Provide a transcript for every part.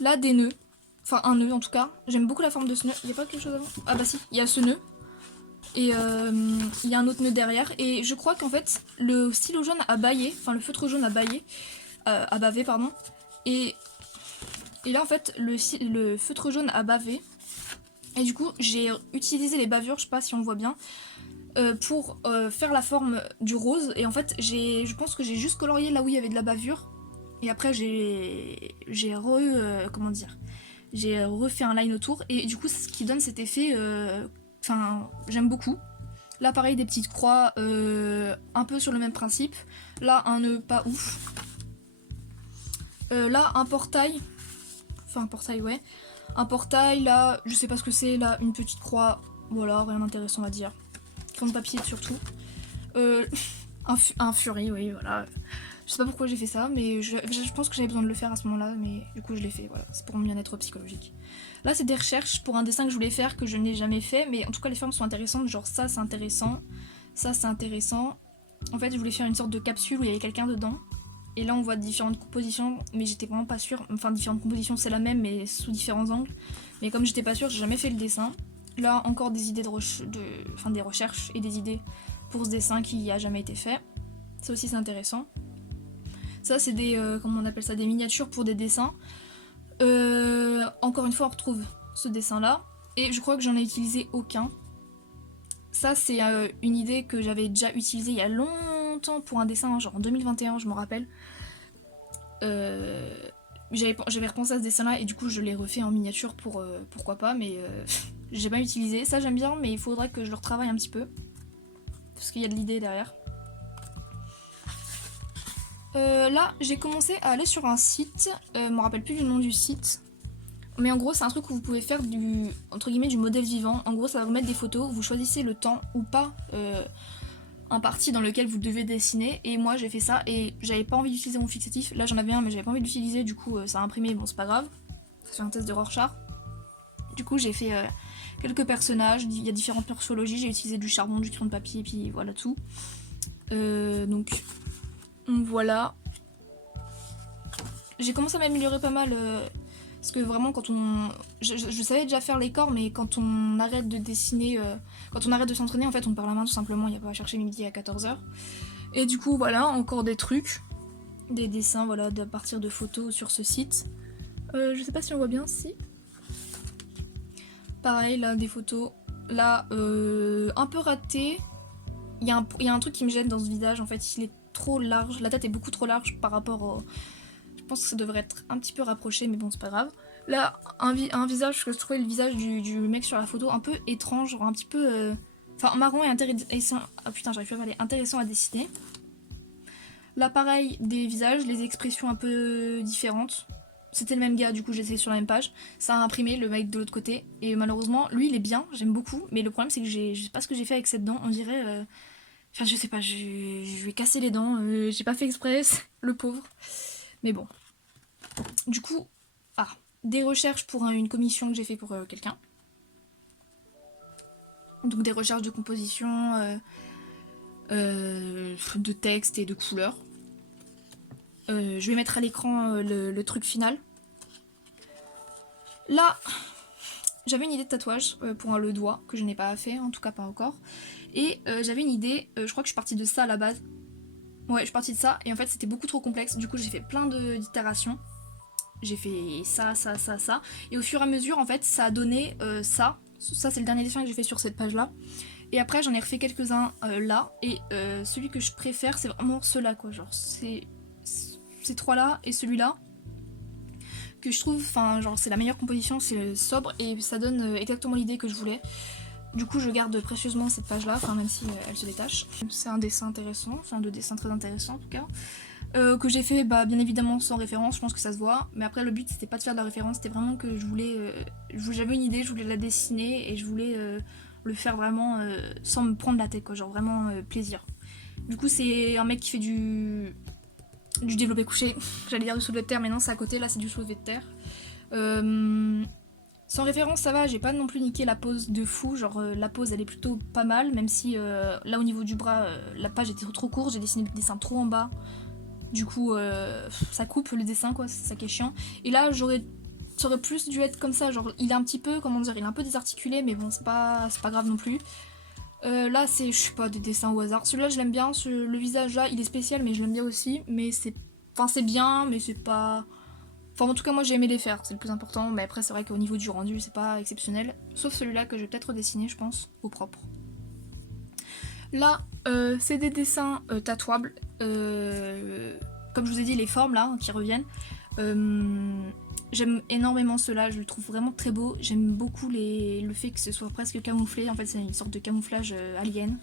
Là, des nœuds. Enfin, un nœud en tout cas. J'aime beaucoup la forme de ce nœud. Il n'y a pas quelque chose avant? Ah bah si, il y a ce nœud. Et il y a un autre nœud derrière. Et je crois qu'en fait, le stylo jaune a baillé. Enfin, le feutre jaune a baillé. A bavé, pardon. Et là, en fait, le feutre jaune a bavé. Et du coup, j'ai utilisé les bavures, je sais pas si on voit bien, pour faire la forme du rose. Et en fait, je pense que j'ai juste colorié là où il y avait de la bavure. Et après, comment dire, j'ai refait un line autour. Et du coup, ce qui donne cet effet, enfin, j'aime beaucoup. Là, pareil, des petites croix, un peu sur le même principe. Là, un nœud pas ouf. Là, un portail. Enfin, un portail, ouais. Un portail, là, je sais pas ce que c'est. Là, une petite croix. Voilà, rien d'intéressant à dire. Fond de papier surtout. Un furie, oui, voilà. Je sais pas pourquoi j'ai fait ça, mais je pense que j'avais besoin de le faire à ce moment-là, mais du coup je l'ai fait, voilà. C'est pour mon bien-être psychologique. Là, c'est des recherches pour un dessin que je voulais faire, que je n'ai jamais fait, mais en tout cas les formes sont intéressantes, genre ça c'est intéressant, ça c'est intéressant. En fait, je voulais faire une sorte de capsule où il y avait quelqu'un dedans. Et là, on voit différentes compositions, mais j'étais vraiment pas sûre. Enfin, différentes compositions, c'est la même, mais sous différents angles. Mais comme j'étais pas sûre, j'ai jamais fait le dessin. Là, encore des idées des recherches et des idées pour ce dessin qui a jamais été fait. Ça aussi, c'est intéressant. Ça, c'est comment on appelle ça, des miniatures pour des dessins. Encore une fois, on retrouve ce dessin-là. Et je crois que j'en ai utilisé aucun. Ça, c'est une idée que j'avais déjà utilisée il y a longtemps pour un dessin, genre en 2021, je me rappelle. J'avais repensé à ce dessin-là et du coup, je l'ai refait en miniature pour pourquoi pas, mais j'ai pas utilisé. Ça, j'aime bien, mais il faudrait que je le retravaille un petit peu. Parce qu'il y a de l'idée derrière. Là, j'ai commencé à aller sur un site, je me rappelle plus du nom du site, mais en gros, c'est un truc où vous pouvez faire entre guillemets, du modèle vivant. En gros, ça va vous mettre des photos, vous choisissez le temps ou pas un parti dans lequel vous devez dessiner, et moi j'ai fait ça, et j'avais pas envie d'utiliser mon fixatif. Là, j'en avais un, mais j'avais pas envie d'utiliser, du coup, ça a imprimé, bon, c'est pas grave. C'est un test de Rorschach. Du coup, j'ai fait quelques personnages, il y a différentes morphologies, j'ai utilisé du charbon, du crayon de papier, et puis voilà tout. Donc voilà. J'ai commencé à m'améliorer pas mal. Parce que vraiment, quand on. Je savais déjà faire les corps, mais quand on arrête de dessiner. Quand on arrête de s'entraîner, en fait, on perd la main tout simplement. Il n'y a pas à chercher midi à 14h. Et du coup, voilà, encore des trucs. Des dessins, voilà, à partir de photos sur ce site. Je sais pas si on voit bien, si. Pareil, là, des photos. Là, un peu raté. Il y a un truc qui me gêne dans ce visage, en fait, il est trop large. La tête est beaucoup trop large par rapport au. Je pense que ça devrait être un petit peu rapproché, mais bon, c'est pas grave. Là, un visage que je trouvais le visage du mec sur la photo un peu étrange, genre un petit peu. Enfin, marrant et intéressant. Ah putain, j'arrive pas à parler. Intéressant à dessiner. Là, pareil, des visages, les expressions un peu différentes. C'était le même gars, du coup, j'étais sur la même page. Ça a imprimé le mec de l'autre côté. Et malheureusement, lui, il est bien, j'aime beaucoup. Mais le problème, c'est que je sais pas ce que j'ai fait avec cette dent. On dirait. Enfin, je sais pas, je lui ai cassé les dents. J'ai pas fait exprès, le pauvre. Mais bon. Du coup, des recherches pour une commission que j'ai fait pour quelqu'un. Donc des recherches de composition, de texte et de couleurs. Je vais mettre à l'écran le truc final. Là, j'avais une idée de tatouage pour le doigt, que je n'ai pas fait, en tout cas pas encore. Et j'avais une idée, je crois que je suis partie de ça à la base. Ouais, je suis partie de ça, et en fait c'était beaucoup trop complexe. Du coup j'ai fait plein d'itérations. J'ai fait ça, ça, ça, ça. Et au fur et à mesure, en fait, ça a donné ça. Ça, c'est le dernier dessin que j'ai fait sur cette page-là. Et après, j'en ai refait quelques-uns là. Et celui que je préfère, c'est vraiment ceux-là, quoi. Genre, c'est ces trois-là et celui-là. Que je trouve, enfin, genre, c'est la meilleure composition, c'est sobre. Et ça donne exactement l'idée que je voulais. Du coup, je garde précieusement cette page-là, enfin, même si elle se détache. C'est un dessin intéressant, enfin, de dessin très intéressant en tout cas. Que j'ai fait bien évidemment sans référence, je pense que ça se voit, mais après le but c'était pas de faire de la référence, c'était vraiment que j'avais une idée, je voulais la dessiner et je voulais le faire vraiment sans me prendre la tête, quoi, genre vraiment plaisir. Du coup c'est un mec qui fait du développé couché, j'allais dire du soulevé de terre, mais non c'est à côté, là c'est du soulevé de terre. Sans référence ça va, j'ai pas non plus niqué la pose de fou, genre la pose elle est plutôt pas mal, même si là au niveau du bras la page était trop courte, j'ai dessiné le dessin trop en bas. Du coup, ça coupe le dessin, quoi, c'est ça qui est chiant. Et là, j'aurais ça aurait plus dû être comme ça, genre il est un petit peu, comment dire, il est un peu désarticulé, mais bon, c'est pas grave non plus. Là, c'est, je sais pas, des dessins au hasard. Celui-là, je l'aime bien, le visage là, il est spécial, mais je l'aime bien aussi, mais c'est... Enfin, c'est bien, mais c'est pas... Enfin, en tout cas, moi, j'ai aimé les faire, c'est le plus important, mais après, c'est vrai qu'au niveau du rendu, c'est pas exceptionnel. Sauf celui-là que je vais peut-être redessiner, je pense, au propre. Là, c'est des dessins tatouables. Comme je vous ai dit, les formes là qui reviennent. J'aime énormément ceux-là, je le trouve vraiment très beau. J'aime beaucoup le fait que ce soit presque camouflé. En fait, c'est une sorte de camouflage alien.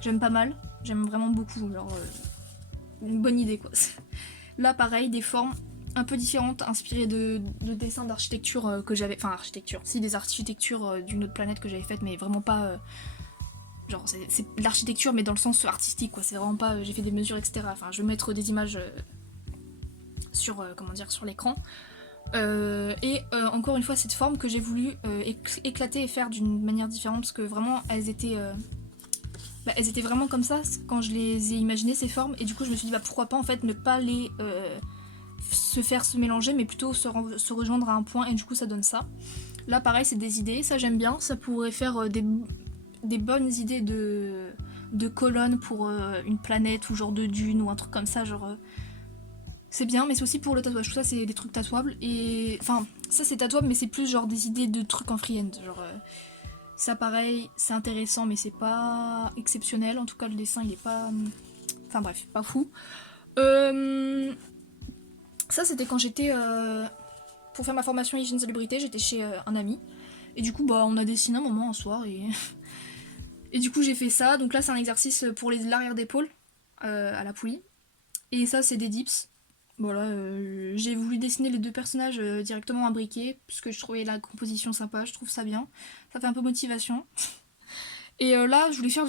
J'aime pas mal, j'aime vraiment beaucoup. Genre, une bonne idée quoi. Là, pareil, des formes un peu différentes, inspirées de dessins d'architecture que j'avais. Enfin, architecture, si, des architectures d'une autre planète que j'avais faites, mais vraiment pas. Genre, c'est de l'architecture, mais dans le sens artistique, quoi. C'est vraiment pas. J'ai fait des mesures, etc. Enfin, je vais mettre des images sur, comment dire, sur l'écran. Encore une fois, cette forme que j'ai voulu éclater et faire d'une manière différente, parce que vraiment, elles étaient vraiment comme ça quand je les ai imaginées, ces formes. Et du coup, je me suis dit, bah pourquoi pas, en fait, ne pas les se mélanger, mais plutôt se rejoindre à un point. Et du coup, ça donne ça. Là, pareil, c'est des idées. Ça, j'aime bien. Ça pourrait faire des bonnes idées de colonnes pour une planète ou genre de dune ou un truc comme ça, genre c'est bien, mais c'est aussi pour le tatouage. Tout ça, c'est des trucs tatouables. Et enfin, ça c'est tatouable, mais c'est plus genre des idées de trucs en freehand. Genre ça pareil, c'est intéressant, mais c'est pas exceptionnel. En tout cas, le dessin il est pas, enfin bref, pas fou. Ça c'était quand j'étais pour faire ma formation hygiène salubrité, j'étais chez un ami. Et du coup, bah on a dessiné un moment un soir et et du coup, j'ai fait ça. Donc là, c'est un exercice pour l'arrière d'épaule à la poulie. Et ça, c'est des dips. Voilà, j'ai voulu dessiner les deux personnages directement imbriqués, puisque je trouvais la composition sympa, je trouve ça bien. Ça fait un peu motivation. Et là, je voulais faire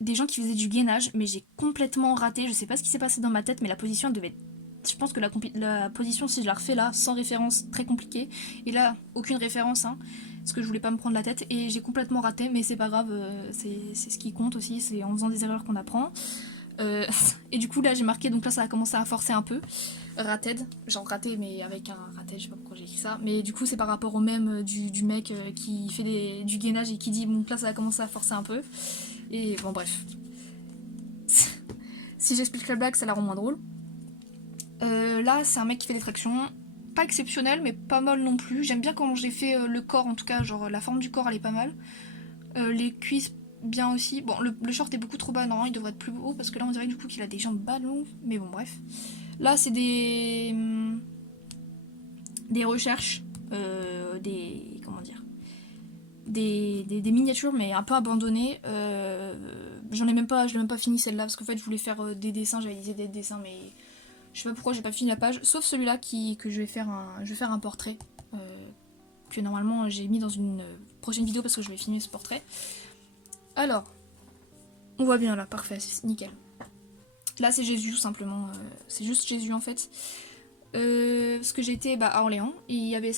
des gens qui faisaient du gainage, mais j'ai complètement raté. Je sais pas ce qui s'est passé dans ma tête, mais la position elle devait être... Je pense que la position, si je la refais là, sans référence, très compliquée. Et là, aucune référence, hein, parce que je voulais pas me prendre la tête. Et j'ai complètement raté, mais c'est pas grave, c'est ce qui compte aussi, c'est en faisant des erreurs qu'on apprend. Et du coup, là, j'ai marqué, donc là, ça a commencé à forcer un peu. Rated, genre raté, mais avec un rated, je sais pas pourquoi j'ai écrit ça. Mais du coup, c'est par rapport au même du mec qui fait du gainage et qui dit, bon, là, ça a commencé à forcer un peu. Et bon, bref. Si j'explique la blague, ça la rend moins drôle. Là, c'est un mec qui fait des tractions. Pas exceptionnel, mais pas mal non plus. J'aime bien comment j'ai fait le corps, en tout cas, genre la forme du corps, elle est pas mal. Les cuisses, bien aussi. Bon, le short est beaucoup trop bas, normalement, il devrait être plus haut, parce que là, on dirait du coup qu'il a des jambes bas longues. Mais bon, bref. Là, c'est des recherches, des... comment dire, des miniatures, mais un peu abandonnées. Je l'ai même pas fini celle-là, parce qu'en fait, je voulais faire des dessins, j'avais des idées de dessins, mais je sais pas pourquoi j'ai pas fini la page, sauf celui-là que je vais faire un portrait, que normalement j'ai mis dans une prochaine vidéo parce que je vais filmer ce portrait. Alors, on voit bien là, parfait, c'est nickel. Là c'est Jésus tout simplement, c'est juste Jésus en fait. Parce que j'ai été à Orléans, et il y avait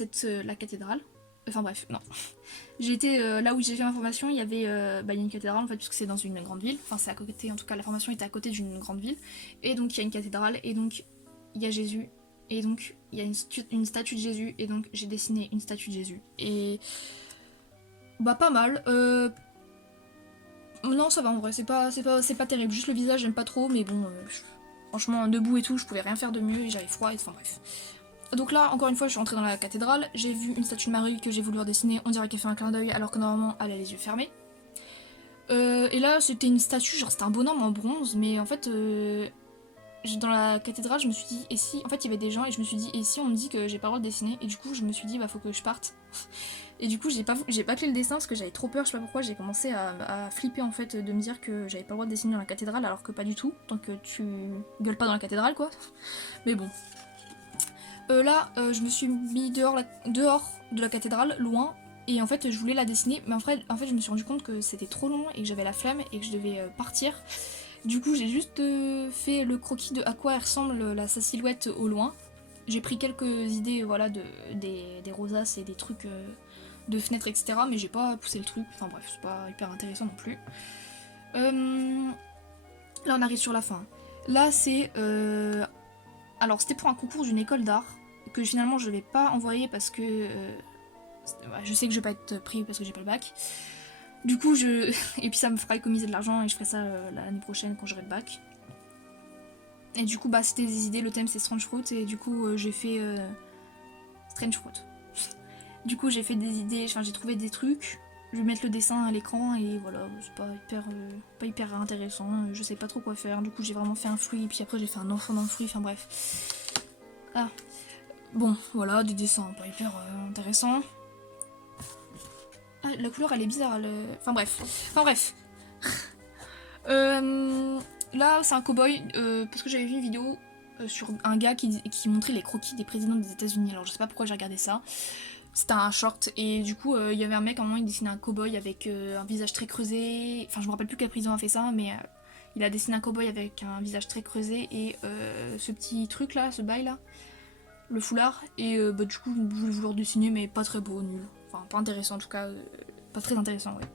la cathédrale. Enfin bref, non. J'ai été là où j'ai fait ma formation, il y avait il y a une cathédrale en fait, puisque c'est dans une grande ville. Enfin c'est à côté, en tout cas la formation était à côté d'une grande ville. Et donc il y a une cathédrale, et donc il y a Jésus. Et donc il y a une statue de Jésus, et donc j'ai dessiné une statue de Jésus. Et pas mal. Non ça va en vrai, c'est pas terrible. Juste le visage j'aime pas trop, mais bon, franchement debout et tout, je pouvais rien faire de mieux et j'avais froid, et enfin bref. Donc là, encore une fois, je suis entrée dans la cathédrale, j'ai vu une statue de Marie que j'ai voulu redessiner, on dirait qu'elle fait un clin d'œil alors que normalement elle a les yeux fermés. Et là, c'était une statue, genre c'était un bonhomme en bronze, mais en fait, dans la cathédrale, je me suis dit, et si, en fait, il y avait des gens, et je me suis dit, et si on me dit que j'ai pas le droit de dessiner, et du coup, je me suis dit, faut que je parte. Et du coup, j'ai pas fait le dessin parce que j'avais trop peur, je sais pas pourquoi, j'ai commencé à flipper en fait, de me dire que j'avais pas le droit de dessiner dans la cathédrale, alors que pas du tout, tant que tu gueules pas dans la cathédrale, quoi. Mais bon. Là, je me suis mis dehors de la cathédrale, loin, et en fait, je voulais la dessiner, mais en fait, je me suis rendu compte que c'était trop long et que j'avais la flemme et que je devais partir. Du coup, j'ai juste fait le croquis de à quoi elle ressemble sa silhouette au loin. J'ai pris quelques idées, voilà, des rosaces et des trucs de fenêtres, etc. Mais j'ai pas poussé le truc. Enfin bref, c'est pas hyper intéressant non plus. Là, on arrive sur la fin. Là, c'est... Alors, c'était pour un concours d'une école d'art. que finalement je vais pas envoyer parce que je sais que je vais pas être pris parce que j'ai pas le bac. Du coup, et puis ça me fera économiser de l'argent et je ferai ça l'année prochaine quand j'aurai le bac. Et du coup, bah c'était des idées, le thème c'est Strange Fruit et du coup j'ai fait Strange Fruit. Du coup j'ai fait des idées, enfin j'ai trouvé des trucs, je vais mettre le dessin à l'écran et voilà, c'est pas hyper intéressant, je sais pas trop quoi faire. Du coup j'ai vraiment fait un fruit et puis après j'ai fait un enfant dans le fruit, enfin bref. Ah, bon voilà, des dessins pas hyper intéressants. Ah, la couleur elle est bizarre, enfin bref. Là c'est un cow-boy, parce que j'avais vu une vidéo sur un gars qui montrait les croquis des présidents des États-Unis. Alors je sais pas pourquoi j'ai regardé ça. C'était un short et du coup il y avait un mec à un moment il dessinait un cow-boy avec un visage très creusé. Enfin je me rappelle plus quel président a fait ça mais il a dessiné un cow-boy avec un visage très creusé et ce petit truc là, ce bail là, le foulard. Et bah du coup je voulais vouloir dessiner mais pas très beau, nul. Enfin pas intéressant en tout cas, pas très intéressant ouais.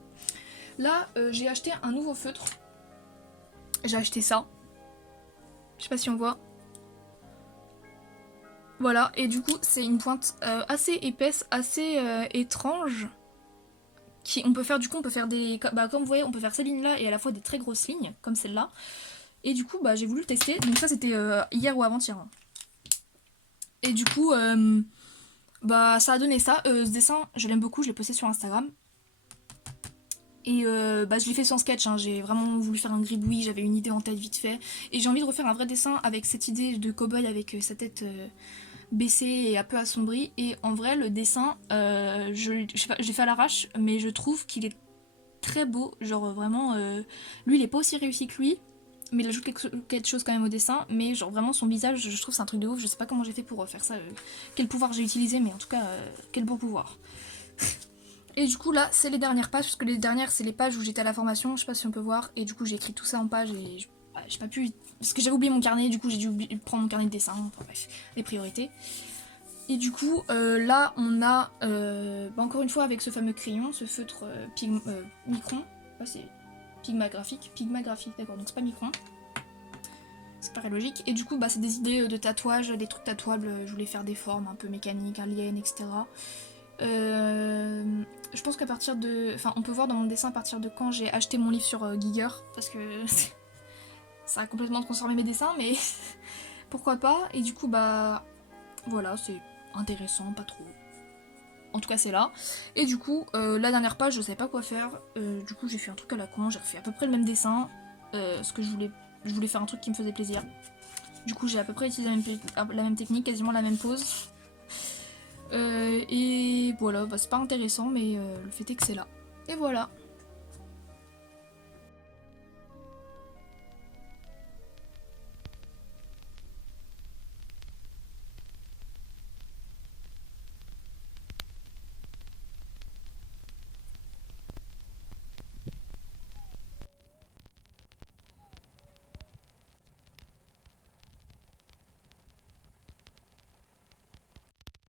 Là j'ai acheté un nouveau feutre. J'ai acheté ça. Je sais pas si on voit. Voilà, et du coup, c'est une pointe assez épaisse, assez étrange. On peut faire, du coup, on peut faire des. Bah, comme vous voyez, on peut faire ces lignes-là et à la fois des très grosses lignes, comme celle-là. Et du coup, bah, j'ai voulu le tester. Donc, ça, c'était hier ou avant-hier. Et du coup, bah, ça a donné ça. Ce dessin, je l'aime beaucoup, je l'ai posté sur Instagram. Et bah, je l'ai fait sans sketch, hein. J'ai vraiment voulu faire un gribouille, j'avais une idée en tête vite fait. Et j'ai envie de refaire un vrai dessin avec cette idée de cow-boy avec sa tête baissée et un peu assombrie. Et en vrai, le dessin, je l'ai fait à l'arrache, mais je trouve qu'il est très beau. Genre vraiment, lui il est pas aussi réussi que lui, mais il ajoute quelque chose quand même au dessin. Mais genre vraiment son visage, je trouve c'est un truc de ouf. Je sais pas comment j'ai fait pour faire ça, quel pouvoir j'ai utilisé, mais en tout cas, quel beau pouvoir. Et du coup là c'est les dernières pages, parce que les dernières c'est les pages où j'étais à la formation, je sais pas si on peut voir, et du coup j'ai écrit tout ça en pages et j'ai pas pu, parce que j'avais oublié mon carnet, du coup j'ai dû prendre mon carnet de dessin, enfin bref, les priorités. Et du coup là on a, bah, encore une fois avec ce fameux crayon, ce feutre micron, c'est Pigma graphique, d'accord, donc c'est pas micron. Ça paraît logique. Et du coup, bah, c'est des idées de tatouage, des trucs tatouables. Je voulais faire des formes un peu mécaniques, aliens, etc. Je pense qu'à partir de... Enfin, on peut voir dans mon dessin à partir de quand j'ai acheté mon livre sur Giger, parce que ça a complètement transformé mes dessins, mais pourquoi pas. Et du coup, bah... Voilà, c'est intéressant, pas trop. En tout cas, c'est là. Et du coup, la dernière page, je savais pas quoi faire. Du coup, j'ai fait un truc à la con, j'ai refait à peu près le même dessin. Parce que je voulais faire un truc qui me faisait plaisir. Du coup, j'ai à peu près utilisé la même technique, quasiment la même pose. Et voilà, bah, c'est pas intéressant, mais le fait est que c'est là. Et voilà.